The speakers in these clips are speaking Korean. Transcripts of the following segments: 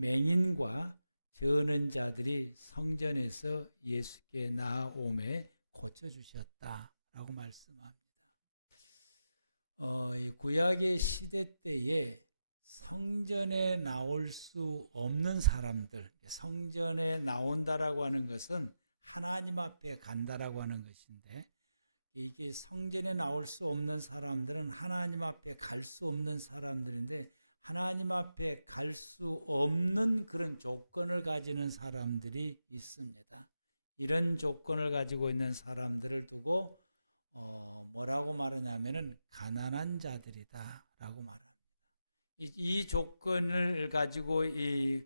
맹인과 저는 자들이 성전에서 예수께 나아오매 고쳐주셨다라고 말씀합니다. 구약의 시대 때에 성전에 나올 수 없는 사람들, 성전에 나온다라고 하는 것은 하나님 앞에 간다라고 하는 것인데, 이게 성전에 나올 수 없는 사람들은 하나님 앞에 갈 수 없는 사람들인데, 하나님 앞에 갈 수 없는 그런 조건을 가지는 사람들이 있습니다. 이런 조건을 가지고 있는 사람들을 두고 뭐라고 말하냐면은 가난한 자들이다라고 말합니다. 이 조건을 가지고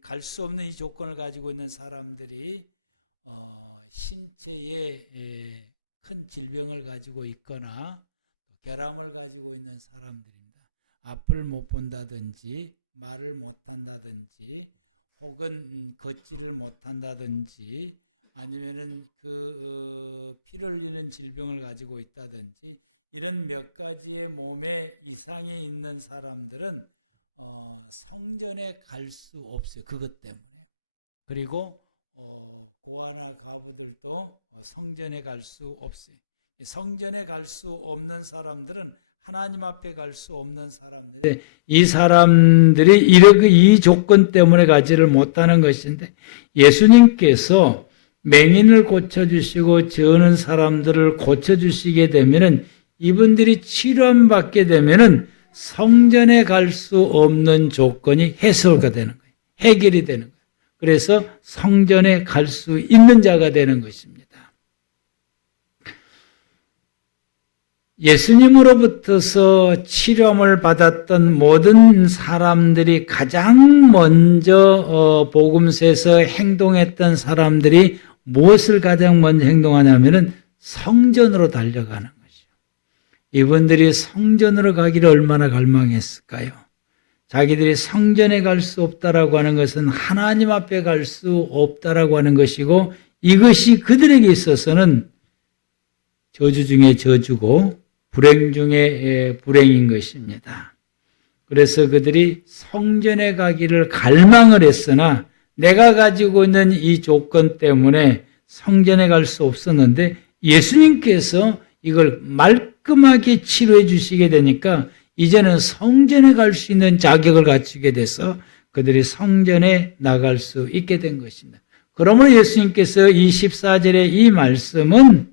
갈 수 없는 이 조건을 가지고 있는 사람들이 신체에 큰 질병을 가지고 있거나 결함을 가지고 있는 사람들입니다. 앞을 못 본다든지 말을 못한다든지 혹은 걷지를 못한다든지 아니면은 피를 흘리는 질병을 가지고 있다든지 이런 몇 가지의 몸에 이상이 있는 사람들은 성전에 갈 수 없어요. 그것 때문에. 그리고 고아나 가부들도 성전에 갈 수 없어요. 성전에 갈 수 없는 사람들은 하나님 앞에 갈 수 없는 사람들. 이 사람들이 이 조건 때문에 가지를 못하는 것인데, 예수님께서 맹인을 고쳐주시고 저는 사람들을 고쳐주시게 되면은 이분들이 치료함 받게 되면은 성전에 갈 수 없는 조건이 해소가 되는 거예요. 해결이 되는 거예요. 그래서 성전에 갈 수 있는 자가 되는 것입니다. 예수님으로부터서 치료함을 받았던 모든 사람들이 가장 먼저 복음서에서 행동했던 사람들이 무엇을 가장 먼저 행동하냐면은 성전으로 달려가는 것이죠. 이분들이 성전으로 가기를 얼마나 갈망했을까요? 자기들이 성전에 갈 수 없다라고 하는 것은 하나님 앞에 갈 수 없다라고 하는 것이고, 이것이 그들에게 있어서는 저주 중에 저주고 불행 중에 불행인 것입니다. 그래서 그들이 성전에 가기를 갈망을 했으나 내가 가지고 있는 이 조건 때문에 성전에 갈 수 없었는데, 예수님께서 이걸 말끔하게 치료해 주시게 되니까 이제는 성전에 갈 수 있는 자격을 갖추게 돼서 그들이 성전에 나갈 수 있게 된 것입니다. 그러므로 예수님께서 이 14절의 이 말씀은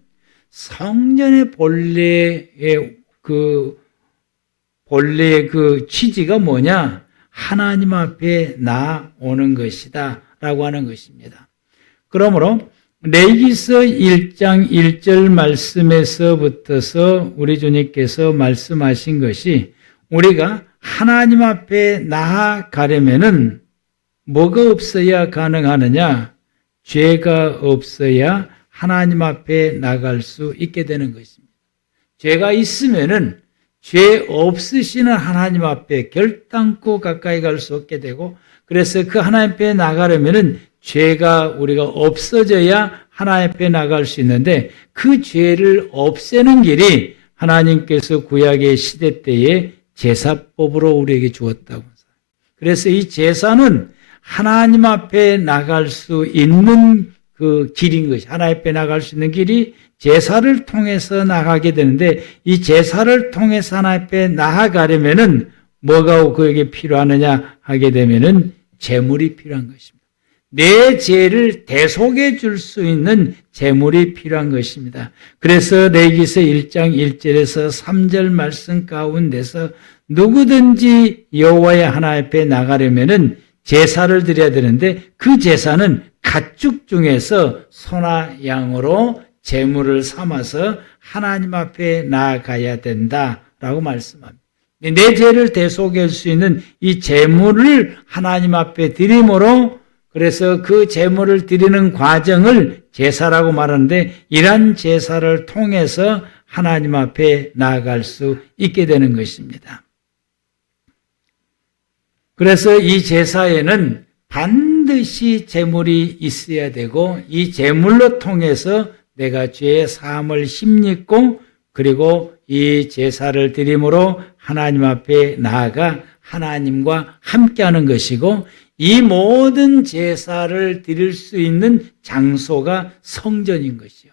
성전의 본래의 취지가 뭐냐? 하나님 앞에 나오는 것이다 라고 하는 것입니다. 그러므로 레위기서 1장 1절 말씀에서부터서 우리 주님께서 말씀하신 것이, 우리가 하나님 앞에 나아가려면은 뭐가 없어야 가능하느냐? 죄가 없어야 하나님 앞에 나갈 수 있게 되는 것입니다. 죄가 있으면은 죄 없으시는 하나님 앞에 결단코 가까이 갈 수 없게 되고, 그래서 그 하나님 앞에 나가려면은 죄가 우리가 없어져야 하나님 앞에 나갈 수 있는데, 그 죄를 없애는 길이 하나님께서 구약의 시대 때에 제사법으로 우리에게 주었다고. 그래서 이 제사는 하나님 앞에 나갈 수 있는 그 길인 것이, 하나님 앞에 나갈 수 있는 길이 제사를 통해서 나가게 되는데, 이 제사를 통해서 하나님 앞에 나아가려면은 뭐가 그에게 필요하느냐 하게 되면은 제물이 필요한 것입니다. 내 죄를 대속해 줄 수 있는 제물이 필요한 것입니다. 그래서 레위기서 1장 1절에서 3절 말씀 가운데서 누구든지 여호와의 하나님 앞에 나가려면은 제사를 드려야 되는데, 그 제사는 가축 중에서 소나 양으로 제물을 삼아서 하나님 앞에 나아가야 된다라고 말씀합니다. 내 죄를 대속해 줄 수 있는 이 제물을 하나님 앞에 드림으로, 그래서 그 제물을 드리는 과정을 제사라고 말하는데, 이러한 제사를 통해서 하나님 앞에 나아갈 수 있게 되는 것입니다. 그래서 이 제사에는 반드시 제물이 있어야 되고, 이 제물로 통해서 내가 죄의 사함을 힘입고, 그리고 이 제사를 드림으로 하나님 앞에 나아가 하나님과 함께하는 것이고, 이 모든 제사를 드릴 수 있는 장소가 성전인 것이요.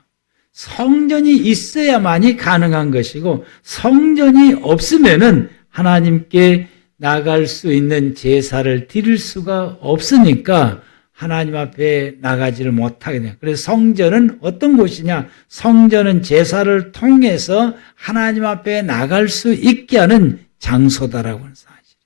성전이 있어야만이 가능한 것이고 성전이 없으면은 하나님께 나갈 수 있는 제사를 드릴 수가 없으니까 하나님 앞에 나가지를 못하게 돼요. 그래서 성전은 어떤 곳이냐? 성전은 제사를 통해서 하나님 앞에 나갈 수 있게 하는 장소다라고 하는 사실.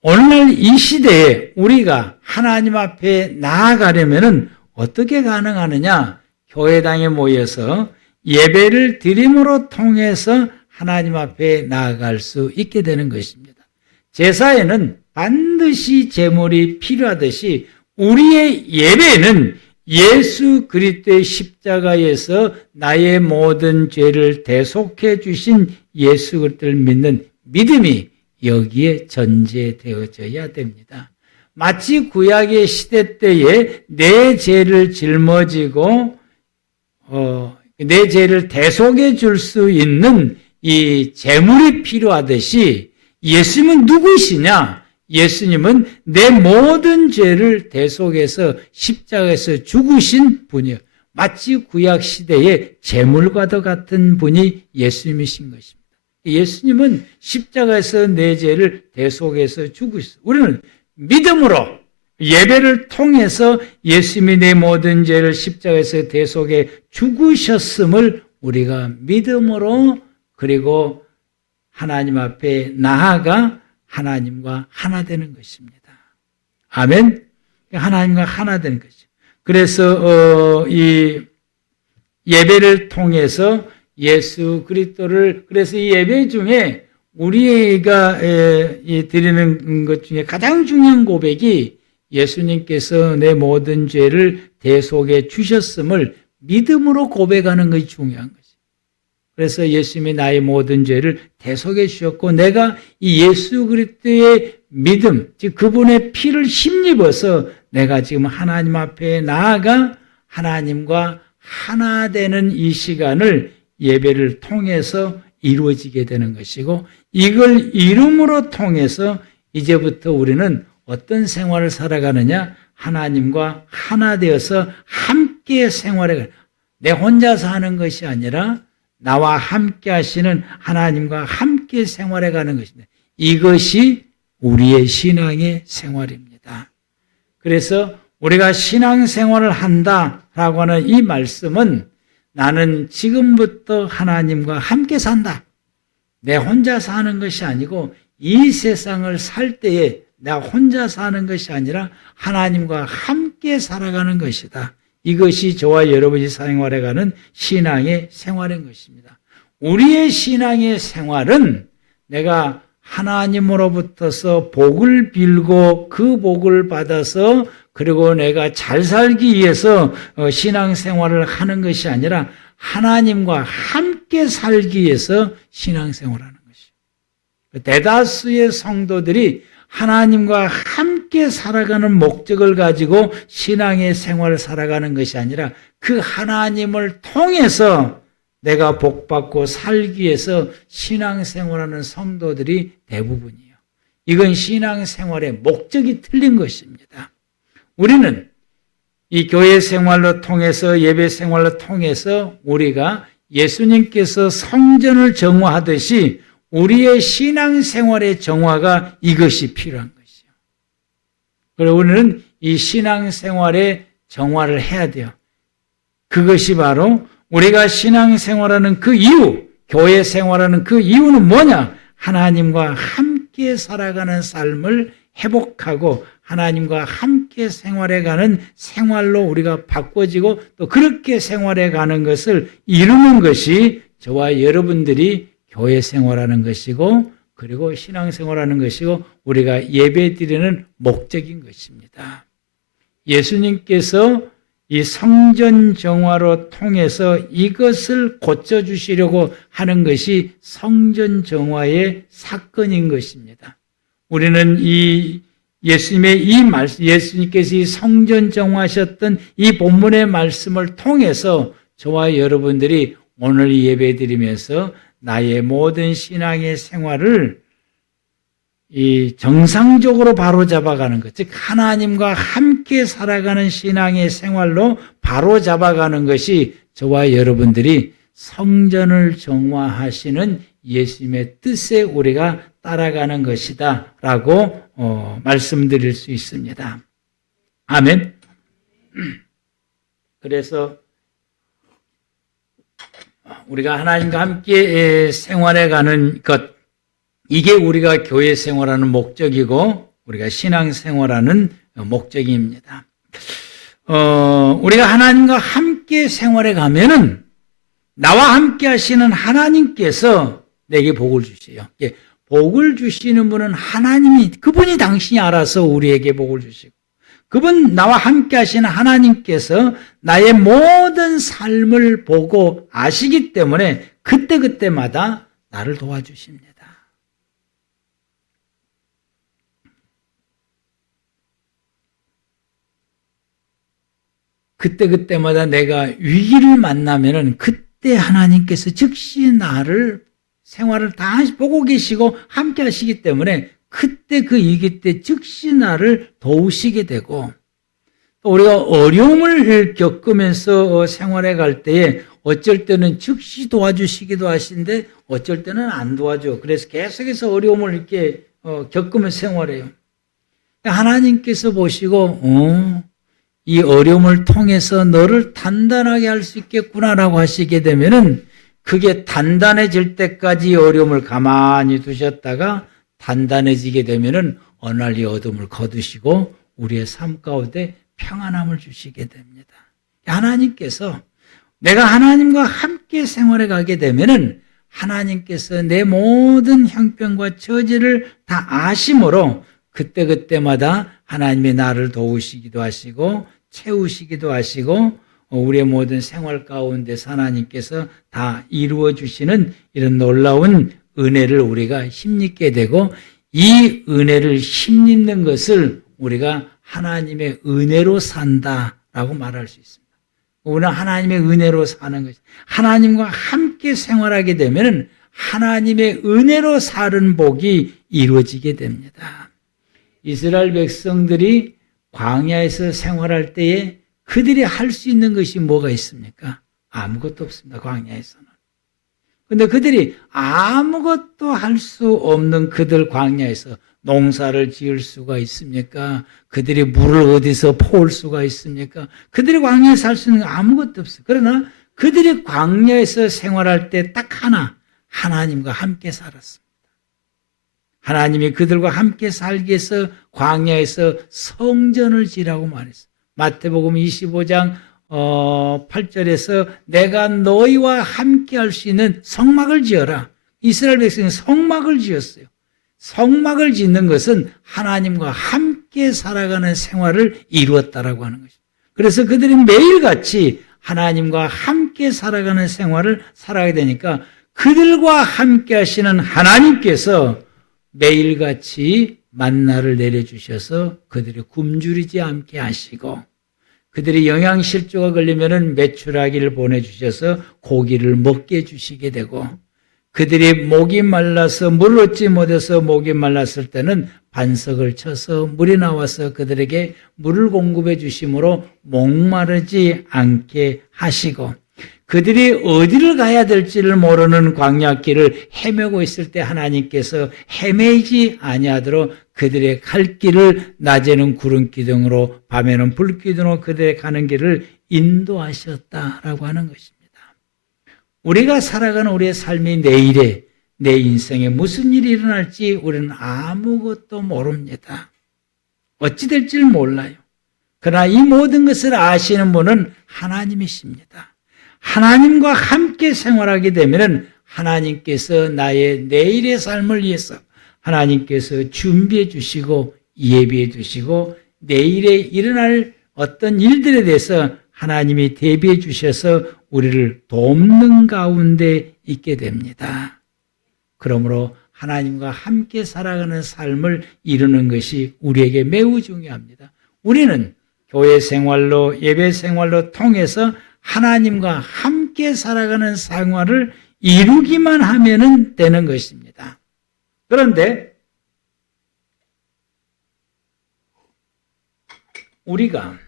오늘날 이 시대에 우리가 하나님 앞에 나아가려면은 어떻게 가능하느냐? 교회당에 모여서 예배를 드림으로 통해서 하나님 앞에 나아갈 수 있게 되는 것입니다. 제사에는 반드시 제물이 필요하듯이 우리의 예배는 예수 그리스도의 십자가에서 나의 모든 죄를 대속해 주신 예수 그리스도를 믿는 믿음이 여기에 전제되어져야 됩니다. 마치 구약의 시대 때에 내 죄를 짊어지고 내 죄를 대속해 줄 수 있는 이 제물이 필요하듯이 예수님은 누구시냐? 예수님은 내 모든 죄를 대속해서 십자가에서 죽으신 분이에요. 마치 구약 시대의 제물과도 같은 분이 예수님이신 것입니다. 예수님은 십자가에서 내 죄를 대속해서 죽으셨어요. 우리는 믿음으로 예배를 통해서 예수님이 내 모든 죄를 십자가에서 대속해 죽으셨음을 우리가 믿음으로 그리고 하나님 앞에 나아가 하나님과 하나 되는 것입니다. 아멘. 하나님과 하나 되는 것이죠. 그래서 이 예배를 통해서 예수 그리스도를 그래서 이 예배 중에 우리가 드리는 것 중에 가장 중요한 고백이 예수님께서 내 모든 죄를 대속해 주셨음을 믿음으로 고백하는 것이 중요한 것이죠. 그래서 예수님이 나의 모든 죄를 대속해 주셨고 내가 이 예수 그리스도의 믿음, 즉 그분의 피를 힘입어서 내가 지금 하나님 앞에 나아가 하나님과 하나 되는 이 시간을 예배를 통해서 이루어지게 되는 것이고 이걸 이름으로 통해서 이제부터 우리는 어떤 생활을 살아가느냐? 하나님과 하나 되어서 함께 생활해 내 혼자 사는 것이 아니라 나와 함께 하시는 하나님과 함께 생활해 가는 것입니다. 이것이 우리의 신앙의 생활입니다. 그래서 우리가 신앙생활을 한다라고 하는 이 말씀은 나는 지금부터 하나님과 함께 산다. 내 혼자 사는 것이 아니고 이 세상을 살 때에 나 혼자 사는 것이 아니라 하나님과 함께 살아가는 것이다. 이것이 저와 여러분이 생활해가는 신앙의 생활인 것입니다. 우리의 신앙의 생활은 내가 하나님으로부터서 복을 빌고 그 복을 받아서 그리고 내가 잘 살기 위해서 신앙생활을 하는 것이 아니라 하나님과 함께 살기 위해서 신앙생활을 하는 것이에요. 대다수의 성도들이 하나님과 함께 살아가는 목적을 가지고 신앙의 생활을 살아가는 것이 아니라 그 하나님을 통해서 내가 복받고 살기 위해서 신앙생활하는 성도들이 대부분이에요. 이건 신앙생활의 목적이 틀린 것입니다. 우리는 이 교회 생활로 통해서 예배 생활로 통해서 우리가 예수님께서 성전을 정화하듯이 우리의 신앙생활의 정화가 이것이 필요한 것이요. 그리고 우리는 이 신앙생활의 정화를 해야 돼요. 그것이 바로 우리가 신앙생활하는 그 이유, 교회 생활하는 그 이유는 뭐냐? 하나님과 함께 살아가는 삶을 회복하고 하나님과 함께 생활해가는 생활로 우리가 바꿔지고 또 그렇게 생활해가는 것을 이루는 것이 저와 여러분들이 교회 생활하는 것이고 그리고 신앙생활하는 것이고 우리가 예배드리는 목적인 것입니다. 예수님께서 이 성전 정화로 통해서 이것을 고쳐주시려고 하는 것이 성전 정화의 사건인 것입니다. 우리는 이 예수님의 이 말씀, 예수님께서 이 성전 정화하셨던 이 본문의 말씀을 통해서 저와 여러분들이 오늘 예배 드리면서 나의 모든 신앙의 생활을 이 정상적으로 바로잡아가는 것, 즉 하나님과 함께 살아가는 신앙의 생활로 바로잡아가는 것이 저와 여러분들이 성전을 정화하시는 예수님의 뜻에 우리가 따라가는 것이다 라고 말씀드릴 수 있습니다. 아멘. 그래서 우리가 하나님과 함께 생활해가는 것, 이게 우리가 교회 생활하는 목적이고 우리가 신앙 생활하는 목적입니다. 우리가 하나님과 함께 생활해 가면은 나와 함께 하시는 하나님께서 내게 복을 주세요. 복을 주시는 분은 하나님이, 그분이 당신이 알아서 우리에게 복을 주시고, 그분 나와 함께 하시는 하나님께서 나의 모든 삶을 보고 아시기 때문에 그때그때마다 나를 도와주십니다. 그때그때마다 내가 위기를 만나면은 그때 하나님께서 즉시 나를 생활을 다 보고 계시고 함께 하시기 때문에 그때 그 위기 때 즉시 나를 도우시게 되고, 또 우리가 어려움을 겪으면서 생활해 갈 때에 어쩔 때는 즉시 도와주시기도 하신데 어쩔 때는 안 도와줘. 그래서 계속해서 어려움을 이렇게 겪으면서 생활해요. 하나님께서 보시고 이 어려움을 통해서 너를 단단하게 할 수 있겠구나라고 하시게 되면은 그게 단단해질 때까지 어려움을 가만히 두셨다가 단단해지게 되면은 어느 날 이 어둠을 거두시고 우리의 삶 가운데 평안함을 주시게 됩니다. 하나님께서 내가 하나님과 함께 생활해 가게 되면은 하나님께서 내 모든 형편과 처지를 다 아심으로 그때그때마다 하나님의 나를 도우시기도 하시고 채우시기도 하시고 우리의 모든 생활 가운데 하나님께서 다 이루어 주시는 이런 놀라운 은혜를 우리가 힘입게 되고, 이 은혜를 힘입는 것을 우리가 하나님의 은혜로 산다라고 말할 수 있습니다. 우리는 하나님의 은혜로 사는 것이, 하나님과 함께 생활하게 되면 하나님의 은혜로 사는 복이 이루어지게 됩니다. 이스라엘 백성들이 광야에서 생활할 때에 그들이 할 수 있는 것이 뭐가 있습니까? 아무것도 없습니다. 광야에서는. 그런데 그들이 아무것도 할 수 없는 그들 광야에서 농사를 지을 수가 있습니까? 그들이 물을 어디서 퍼올 수가 있습니까? 그들이 광야에서 할 수 있는 거 아무것도 없어요. 그러나 그들이 광야에서 생활할 때 딱 하나, 하나님과 함께 살았습니다. 하나님이 그들과 함께 살기 위해서 광야에서 성전을 지으라고 말했어요. 마태복음 25장 8절에서 내가 너희와 함께 할 수 있는 성막을 지어라. 이스라엘 백성이 성막을 지었어요. 성막을 짓는 것은 하나님과 함께 살아가는 생활을 이루었다라고 하는 것입니다. 그래서 그들이 매일같이 하나님과 함께 살아가는 생활을 살아야 되니까 그들과 함께 하시는 하나님께서 매일같이 만나를 내려주셔서 그들이 굶주리지 않게 하시고, 그들이 영양실조가 걸리면은 메추라기를 보내주셔서 고기를 먹게 해주시게 되고, 그들이 목이 말라서 물을 얻지 못해서 목이 말랐을 때는 반석을 쳐서 물이 나와서 그들에게 물을 공급해 주심으로 목마르지 않게 하시고, 그들이 어디를 가야 될지를 모르는 광야길을 헤매고 있을 때 하나님께서 헤매지 아니하도록 그들의 갈 길을 낮에는 구름기둥으로 밤에는 불기둥으로 그들의 가는 길을 인도하셨다라고 하는 것입니다. 우리가 살아가는 우리의 삶의 내일에 내 인생에 무슨 일이 일어날지 우리는 아무것도 모릅니다. 어찌 될지를 몰라요. 그러나 이 모든 것을 아시는 분은 하나님이십니다. 하나님과 함께 생활하게 되면 하나님께서 나의 내일의 삶을 위해서 하나님께서 준비해 주시고 예비해 주시고 내일에 일어날 어떤 일들에 대해서 하나님이 대비해 주셔서 우리를 돕는 가운데 있게 됩니다. 그러므로 하나님과 함께 살아가는 삶을 이루는 것이 우리에게 매우 중요합니다. 우리는 교회 생활로 예배 생활로 통해서 하나님과 함께 살아가는 생활을 이루기만 하면 되는 것입니다. 그런데 우리가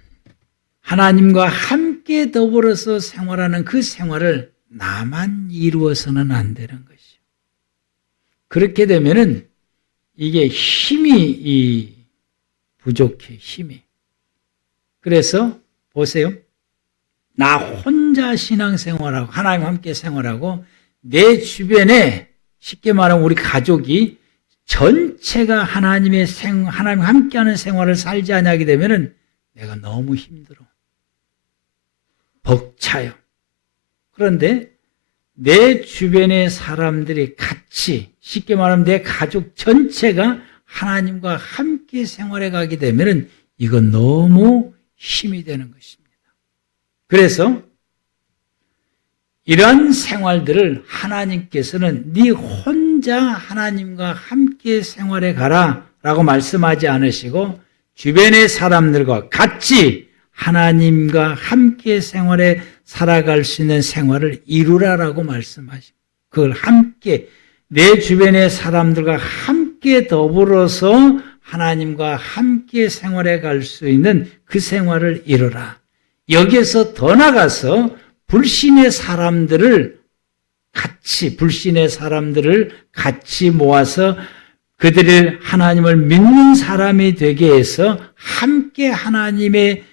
하나님과 함께 더불어서 생활하는 그 생활을 나만 이루어서는 안 되는 것이요. 그렇게 되면은 이게 힘이 부족해, 힘이. 그래서 보세요. 나 혼자 신앙생활하고 하나님과 함께 생활하고 내 주변에 쉽게 말하면 우리 가족이 전체가 하나님과 함께하는 생활을 살지 않게 되면은 내가 너무 힘들어. 벅차요. 그런데 내 주변의 사람들이 같이 쉽게 말하면 내 가족 전체가 하나님과 함께 생활해 가게 되면은 이건 너무 힘이 되는 것입니다. 그래서 이러한 생활들을 하나님께서는 네 혼자 하나님과 함께 생활해 가라 라고 말씀하지 않으시고 주변의 사람들과 같이 하나님과 함께 생활에 살아갈 수 있는 생활을 이루라라고 말씀하십니다. 그걸 함께 내 주변의 사람들과 함께 더불어서 하나님과 함께 생활해 갈 수 있는 그 생활을 이루라. 여기에서 더 나가서 불신의 사람들을 같이 모아서 그들을 하나님을 믿는 사람이 되게 해서 함께 하나님의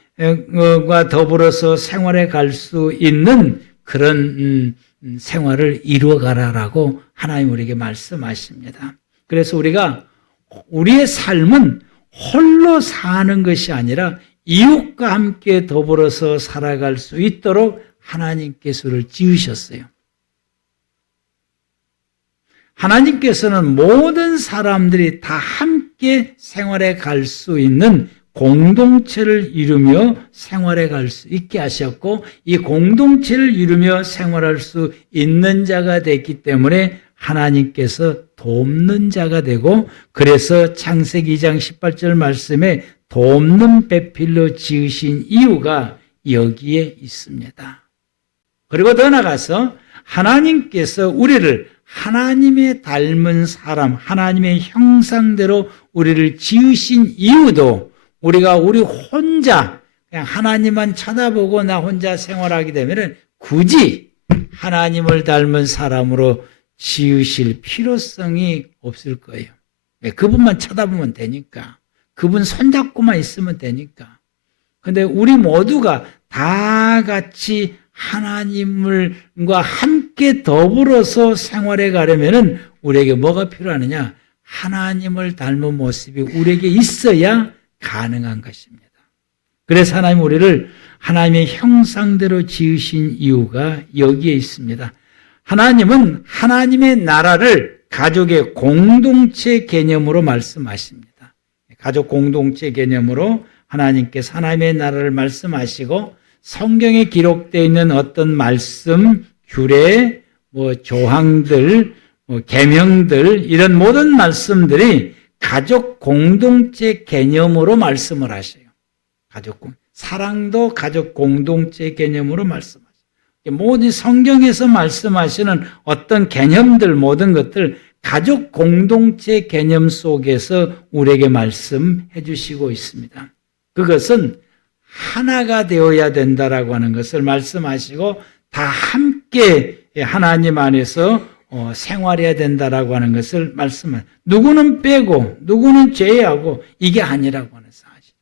과 더불어서 생활해 갈 수 있는 그런 생활을 이루어가라라고 하나님 우리에게 말씀하십니다. 그래서 우리의 삶은 홀로 사는 것이 아니라 이웃과 함께 더불어서 살아갈 수 있도록 하나님께서 우리를 지으셨어요. 하나님께서는 모든 사람들이 다 함께 생활해 갈 수 있는 공동체를 이루며 생활해 갈 수 있게 하셨고 이 공동체를 이루며 생활할 수 있는 자가 됐기 때문에 하나님께서 돕는 자가 되고 그래서 창세기 2장 18절 말씀에 돕는 배필로 지으신 이유가 여기에 있습니다. 그리고 더 나아가서 하나님께서 우리를 하나님의 닮은 사람, 하나님의 형상대로 우리를 지으신 이유도 우리가 우리 혼자 그냥 하나님만 쳐다보고 나 혼자 생활하게 되면 굳이 하나님을 닮은 사람으로 지으실 필요성이 없을 거예요. 그분만 쳐다보면 되니까. 그분 손잡고만 있으면 되니까. 근데 우리 모두가 다 같이 하나님과 함께 더불어서 생활해 가려면은 우리에게 뭐가 필요하느냐? 하나님을 닮은 모습이 우리에게 있어야 가능한 것입니다. 그래서 하나님 우리를 하나님의 형상대로 지으신 이유가 여기에 있습니다. 하나님은 하나님의 나라를 가족의 공동체 개념으로 말씀하십니다. 가족 공동체 개념으로 하나님께서 하나님의 나라를 말씀하시고 성경에 기록되어 있는 어떤 말씀, 규례, 조항들, 계명들 이런 모든 말씀들이 가족 공동체 개념으로 말씀을 하셔요. 사랑도 가족 공동체 개념으로 말씀하셔요. 모든 성경에서 말씀하시는 어떤 개념들, 모든 것들 가족 공동체 개념 속에서 우리에게 말씀해 주시고 있습니다. 그것은 하나가 되어야 된다라고 하는 것을 말씀하시고 다 함께 하나님 안에서 생활해야 된다라고 하는 것을 말씀하시고 누구는 빼고 누구는 제외하고 이게 아니라고 하는 사실.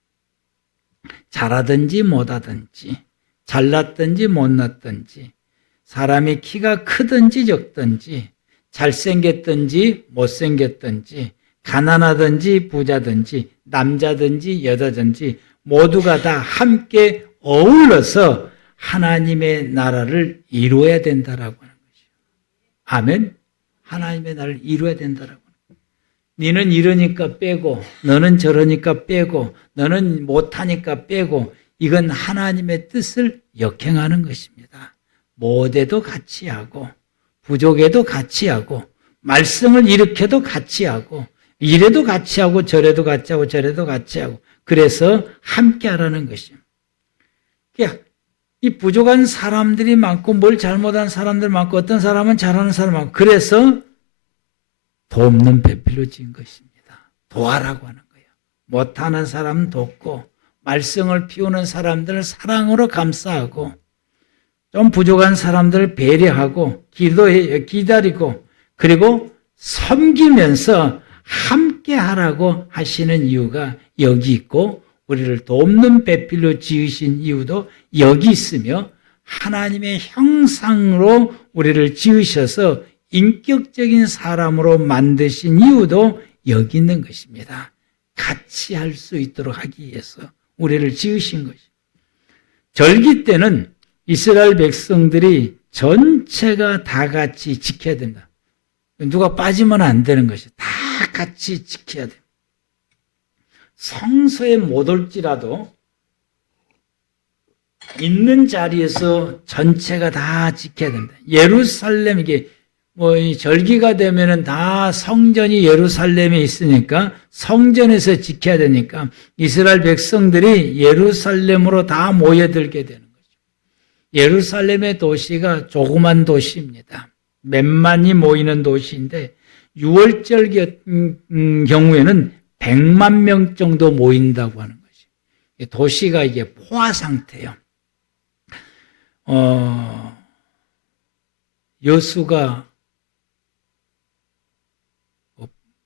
잘하든지 못하든지 잘났든지 못났든지 사람이 키가 크든지 적든지 잘생겼든지 못생겼든지 가난하든지 부자든지 남자든지 여자든지 모두가 다 함께 어울러서 하나님의 나라를 이루어야 된다라고 하는 것이죠. 아멘. 하나님의 나라를 이루어야 된다라고. 너는 이러니까 빼고 너는 저러니까 빼고 너는 못하니까 빼고 이건 하나님의 뜻을 역행하는 것입니다. 못해도 같이 하고 부족해도 같이 하고 말썽을 일으켜도 같이 하고 이래도 같이 하고 저래도 같이 하고 저래도 같이 하고 그래서 함께 하라는 것입니다. 이 부족한 사람들이 많고 뭘 잘못한 사람들 많고 어떤 사람은 잘하는 사람 많고 그래서 돕는 배필로 지은 것입니다. 도와라고 하는 거예요. 못하는 사람은 돕고 말썽을 피우는 사람들을 사랑으로 감싸고 좀 부족한 사람들을 배려하고 기다리고 그리고 섬기면서 함께 하라고 하시는 이유가 여기 있고 우리를 돕는 배필로 지으신 이유도 여기 있으며 하나님의 형상으로 우리를 지으셔서 인격적인 사람으로 만드신 이유도 여기 있는 것입니다. 같이 할 수 있도록 하기 위해서 우리를 지으신 것입니다. 절기 때는 이스라엘 백성들이 전체가 다 같이 지켜야 된다. 누가 빠지면 안 되는 것이 다 같이 지켜야 돼. 성소에 못 올지라도 있는 자리에서 전체가 다 지켜야 된다. 예루살렘 이게 이 절기가 되면은 다 성전이 예루살렘에 있으니까 성전에서 지켜야 되니까 이스라엘 백성들이 예루살렘으로 다 모여들게 되는 거죠. 예루살렘의 도시가 조그만 도시입니다. 몇만이 모이는 도시인데 6월절 경우에는 100만 명 정도 모인다고 하는 거죠. 도시가 이게 포화 상태예요. 여수가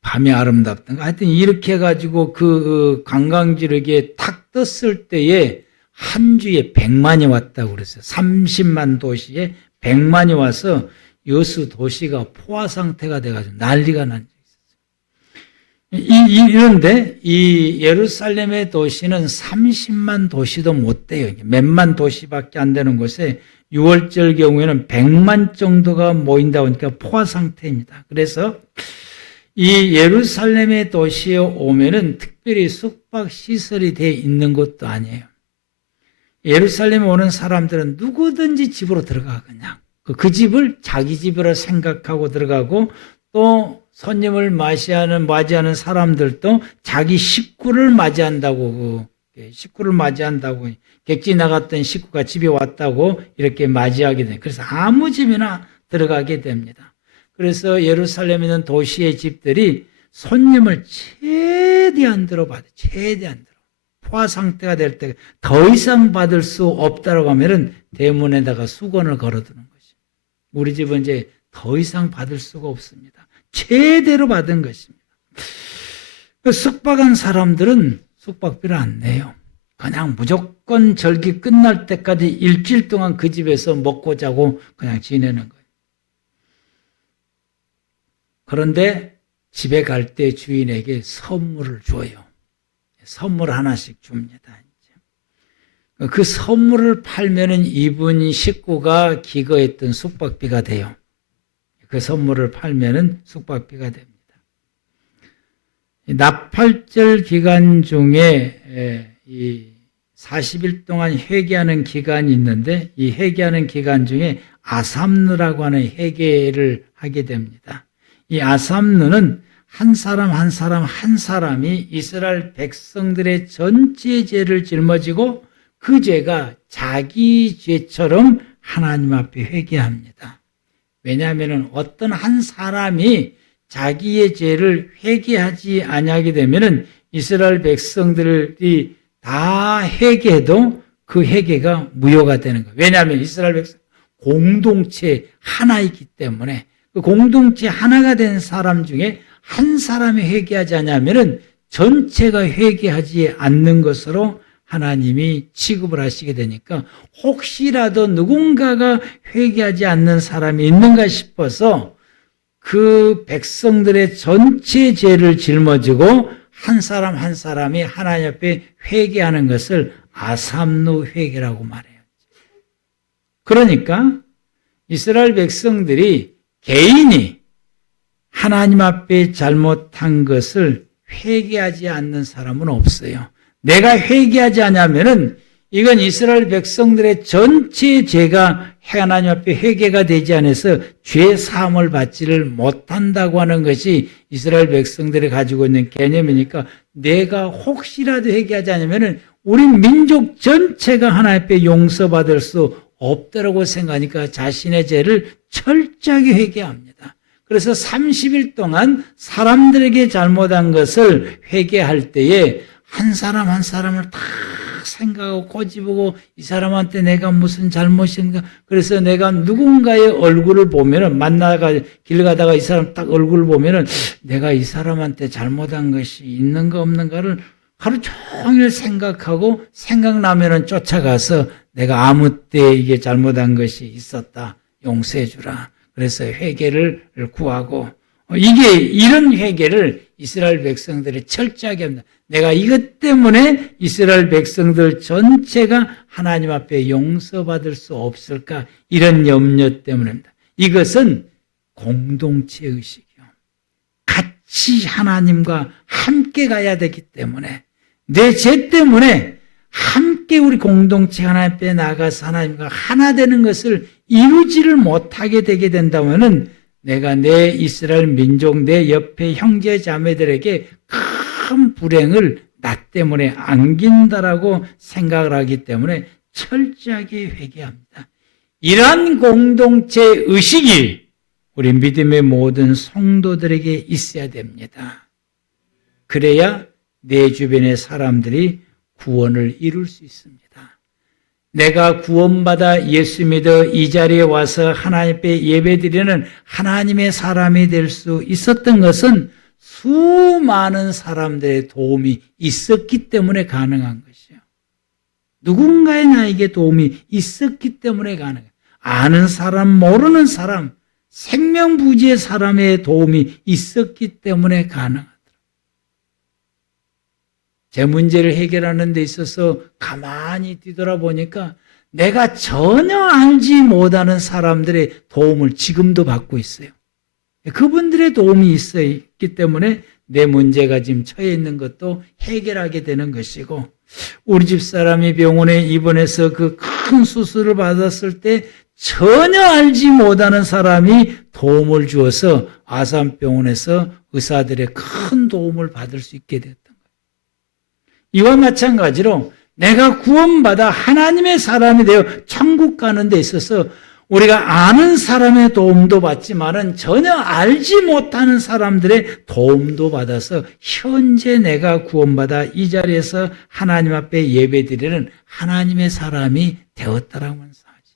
밤이 아름답던가 하여튼 이렇게 해가지고 그 관광지를 이렇게 탁 떴을 때에 한 주에 100만이 왔다고 그랬어요. 30만 도시에 100만이 와서 여수 도시가 포화 상태가 돼가지고 난리가 난 적이 있었어요. 이런데 이 예루살렘의 도시는 30만 도시도 못 돼요. 몇만 도시밖에 안 되는 곳에 6월절 경우에는 100만 정도가 모인다 보니까 포화 상태입니다. 그래서 이 예루살렘의 도시에 오면은 특별히 숙박 시설이 돼 있는 것도 아니에요. 예루살렘에 오는 사람들은 누구든지 집으로 들어가 그냥 그 집을 자기 집으로 생각하고 들어가고 또 손님을 맞이하는 사람들도 자기 식구를 맞이한다고 객지 나갔던 식구가 집에 왔다고 이렇게 맞이하게 돼요. 그래서 아무 집이나 들어가게 됩니다. 그래서 예루살렘에 있는 도시의 집들이 손님을 최대한 받아요. 최대한 포화 상태가 될 때 더 이상 받을 수 없다고 하면은 대문에다가 수건을 걸어두는 것입니다. 우리 집은 이제 더 이상 받을 수가 없습니다. 최대로 받은 것입니다. 숙박한 사람들은 숙박비를 안 내요. 그냥 무조건 절기 끝날 때까지 일주일 동안 그 집에서 먹고 자고 그냥 지내는 거예요. 그런데 집에 갈 때 주인에게 선물을 줘요. 선물 하나씩 줍니다. 그 선물을 팔면은 이분 식구가 기거했던 숙박비가 돼요. 그 선물을 팔면은 숙박비가 됩니다. 나팔절 기간 중에 이 40일 동안 회개하는 기간이 있는데 이 회개하는 기간 중에 아삼느라고 하는 회개를 하게 됩니다. 이 아삼느는 한 사람이 이스라엘 백성들의 전체 죄를 짊어지고 그 죄가 자기 죄처럼 하나님 앞에 회개합니다. 왜냐하면 어떤 한 사람이 자기의 죄를 회개하지 아니하게 되면은 이스라엘 백성들이 다 회개해도 그 회개가 무효가 되는 거예요. 왜냐하면 이스라엘 백성 공동체 하나이기 때문에 그 공동체 하나가 된 사람 중에 한 사람이 회개하지 않으면은 전체가 회개하지 않는 것으로 하나님이 취급을 하시게 되니까 혹시라도 누군가가 회개하지 않는 사람이 있는가 싶어서 그 백성들의 전체 죄를 짊어지고 한 사람이 하나님 앞에 회개하는 것을 아삼누 회개라고 말해요. 그러니까 이스라엘 백성들이 개인이 하나님 앞에 잘못한 것을 회개하지 않는 사람은 없어요. 내가 회개하지 않으면은 이건 이스라엘 백성들의 전체 죄가 하나님 앞에 회개가 되지 않아서 죄 사함을 받지를 못한다고 하는 것이 이스라엘 백성들이 가지고 있는 개념이니까 내가 혹시라도 회개하지 않으면은 우리 민족 전체가 하나님 앞에 용서받을 수 없다고 생각하니까 자신의 죄를 철저하게 회개합니다. 그래서 30일 동안 사람들에게 잘못한 것을 회개할 때에 한 사람을 다 생각하고 꼬집고 이 사람한테 내가 무슨 잘못인가. 그래서 내가 누군가의 얼굴을 보면은 길 가다가 이 사람 딱 얼굴을 보면은 내가 이 사람한테 잘못한 것이 있는가 없는가를 하루 종일 생각하고 생각나면은 쫓아가서 내가 아무 때 이게 잘못한 것이 있었다. 용서해 주라. 그래서 회개를 구하고 이런 회개를 이스라엘 백성들이 철저하게 합니다. 내가 이것 때문에 이스라엘 백성들 전체가 하나님 앞에 용서받을 수 없을까? 이런 염려 때문입니다. 이것은 공동체 의식이요. 같이 하나님과 함께 가야 되기 때문에 내 죄 때문에 함께 우리 공동체 하나님 앞에 나가서 하나님과 하나 되는 것을 이루지를 못하게 되게 된다면은 내가 내 이스라엘 민족, 내 옆에 형제 자매들에게 큰 불행을 나 때문에 안긴다라고 생각을 하기 때문에 철저하게 회개합니다. 이러한 공동체 의식이 우리 믿음의 모든 성도들에게 있어야 됩니다. 그래야 내 주변의 사람들이 구원을 이룰 수 있습니다. 내가 구원받아 예수 믿어 이 자리에 와서 하나님 앞에 예배드리는 하나님의 사람이 될 수 있었던 것은 수많은 사람들의 도움이 있었기 때문에 가능한 것이요. 누군가의 나에게 도움이 있었기 때문에 가능해요. 아는 사람, 모르는 사람, 생명부지의 사람의 도움이 있었기 때문에 가능하더라고요. 제 문제를 해결하는 데 있어서 가만히 뒤돌아보니까 내가 전혀 알지 못하는 사람들의 도움을 지금도 받고 있어요. 그분들의 도움이 있기 때문에 내 문제가 지금 처해 있는 것도 해결하게 되는 것이고, 우리 집 사람이 병원에 입원해서 그 큰 수술을 받았을 때 전혀 알지 못하는 사람이 도움을 주어서 아산병원에서 의사들의 큰 도움을 받을 수 있게 됐던 거예요. 이와 마찬가지로 내가 구원받아 하나님의 사람이 되어 천국 가는 데 있어서 우리가 아는 사람의 도움도 받지만은 전혀 알지 못하는 사람들의 도움도 받아서 현재 내가 구원받아 이 자리에서 하나님 앞에 예배드리는 하나님의 사람이 되었다라고 하는 사실.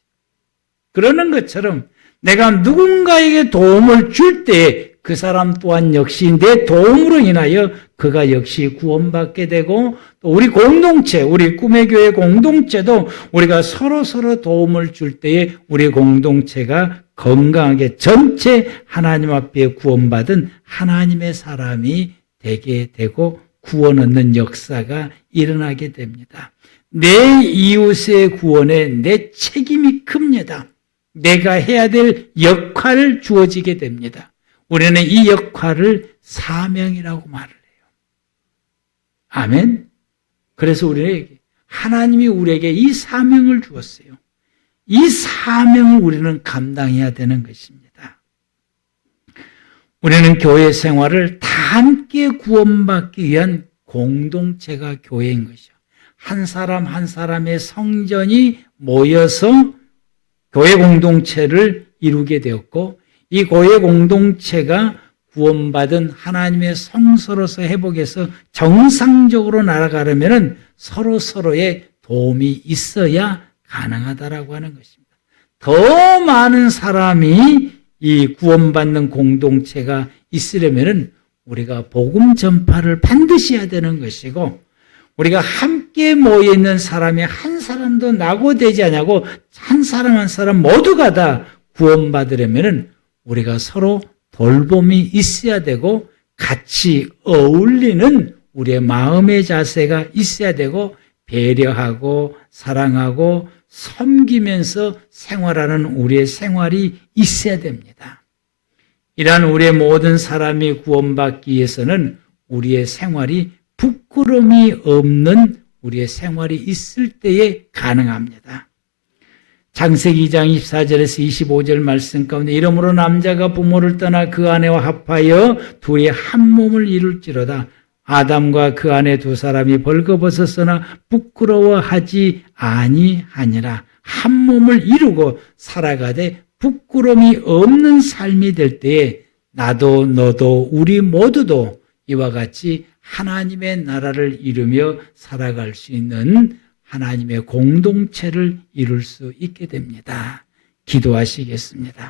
그러는 것처럼 내가 누군가에게 도움을 줄 때 그 사람 또한 역시 내 도움으로 인하여 그가 역시 구원받게 되고, 또 우리 공동체, 우리 꿈의 교회 공동체도 우리가 서로 도움을 줄 때에 우리 공동체가 건강하게 전체 하나님 앞에 구원받은 하나님의 사람이 되게 되고 구원 얻는 역사가 일어나게 됩니다. 내 이웃의 구원에 내 책임이 큽니다. 내가 해야 될 역할을 주어지게 됩니다. 우리는 이 역할을 사명이라고 말을 해요. 아멘. 그래서 하나님이 우리에게 이 사명을 주었어요. 이 사명을 우리는 감당해야 되는 것입니다. 우리는 교회 생활을 다 함께 구원받기 위한 공동체가 교회인 것이요. 한 사람 한 사람의 성전이 모여서 교회 공동체를 이루게 되었고, 이 교회 공동체가 구원받은 하나님의 성소로서 회복해서 정상적으로 날아가려면 서로의 도움이 있어야 가능하다라고 하는 것입니다. 더 많은 사람이 이 구원받는 공동체가 있으려면 우리가 복음 전파를 반드시 해야 되는 것이고, 우리가 함께 모여있는 사람이 한 사람도 낙오되지 않냐고 한 사람 한 사람 모두가 다 구원받으려면 우리가 서로 돌봄이 있어야 되고 같이 어울리는 우리의 마음의 자세가 있어야 되고 배려하고 사랑하고 섬기면서 생활하는 우리의 생활이 있어야 됩니다. 이러한 우리의 모든 사람이 구원받기 위해서는 우리의 생활이 부끄러움이 없는 우리의 생활이 있을 때에 가능합니다. 창세기 2장 24절에서 25절 말씀 가운데 이러므로 남자가 부모를 떠나 그 아내와 합하여 둘이 한 몸을 이룰지로다. 아담과 그 아내 두 사람이 벌거벗었으나 부끄러워하지 아니하니라. 한 몸을 이루고 살아가되 부끄러움이 없는 삶이 될 때에 나도 너도 우리 모두도 이와 같이 하나님의 나라를 이루며 살아갈 수 있는 하나님의 공동체를 이룰 수 있게 됩니다. 기도하시겠습니다.